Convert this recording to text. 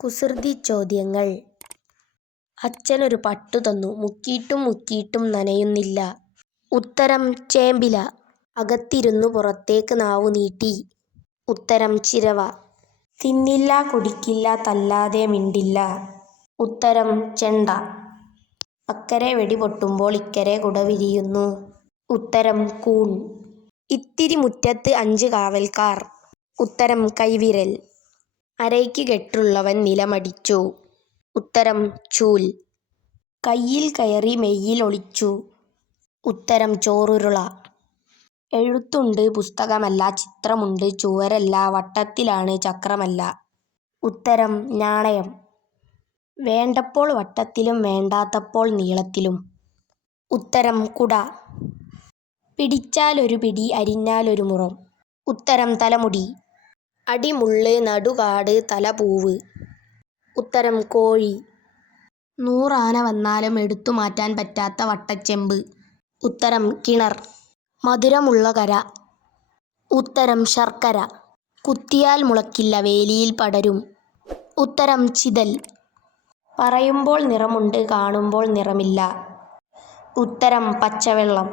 കുസൃതി ചോദ്യങ്ങൾ. അച്ഛനൊരു പട്ടു തന്നു, മുക്കിയിട്ടും മുക്കിയിട്ടും നനയുന്നില്ല. ഉത്തരം ചേമ്പില. അകത്തിരുന്നു പുറത്തേക്ക് നാവു നീട്ടി. ഉത്തരം ചിരവ. തിന്നില്ല കുടിക്കില്ല തല്ലാതെ മിണ്ടില്ല. ഉത്തരം ചെണ്ട. അക്കരെ വെടി പൊട്ടുമ്പോൾ ഇക്കരെ കുട വിരിയുന്നു. ഉത്തരം കൂൺ. ഇത്തിരി മുറ്റത്ത് 5 കാവൽക്കാർ. ഉത്തരം കൈവിരൽ. അരയ്ക്ക് കെട്ടുള്ളവൻ നിലമടിച്ചു. ഉത്തരം ചൂൽ. കയ്യിൽ കയറി മെയ്യിൽ ഒളിച്ചു. ഉത്തരം ചോറുരുള. എഴുത്തുണ്ട് പുസ്തകമല്ല, ചിത്രമുണ്ട് ചുവരല്ല, വട്ടത്തിലാണ് ചക്രമല്ല. ഉത്തരം നാണയം. വേണ്ടപ്പോൾ വട്ടത്തിലും വേണ്ടാത്തപ്പോൾ നീളത്തിലും. ഉത്തരം കുട. പിടിച്ചാലൊരു പിടി, അരിഞ്ഞാലൊരു മുറം. ഉത്തരം തലമുടി. അടിമുള്ള്, നടുകാട്, തലപൂവ്. ഉത്തരം കോഴി. 100 ആന വന്നാലും എടുത്തു മാറ്റാൻ പറ്റാത്ത വട്ടച്ചെമ്പ്. ഉത്തരം കിണർ. മധുരമുള്ള കര. ഉത്തരം ശർക്കര. കുത്തിയാൽ മുളക്കില്ല, വേലിയിൽ പടരും. ഉത്തരം ചിതൽ. പറയുമ്പോൾ നിറമുണ്ട്, കാണുമ്പോൾ നിറമില്ല. ഉത്തരം പച്ചവെള്ളം.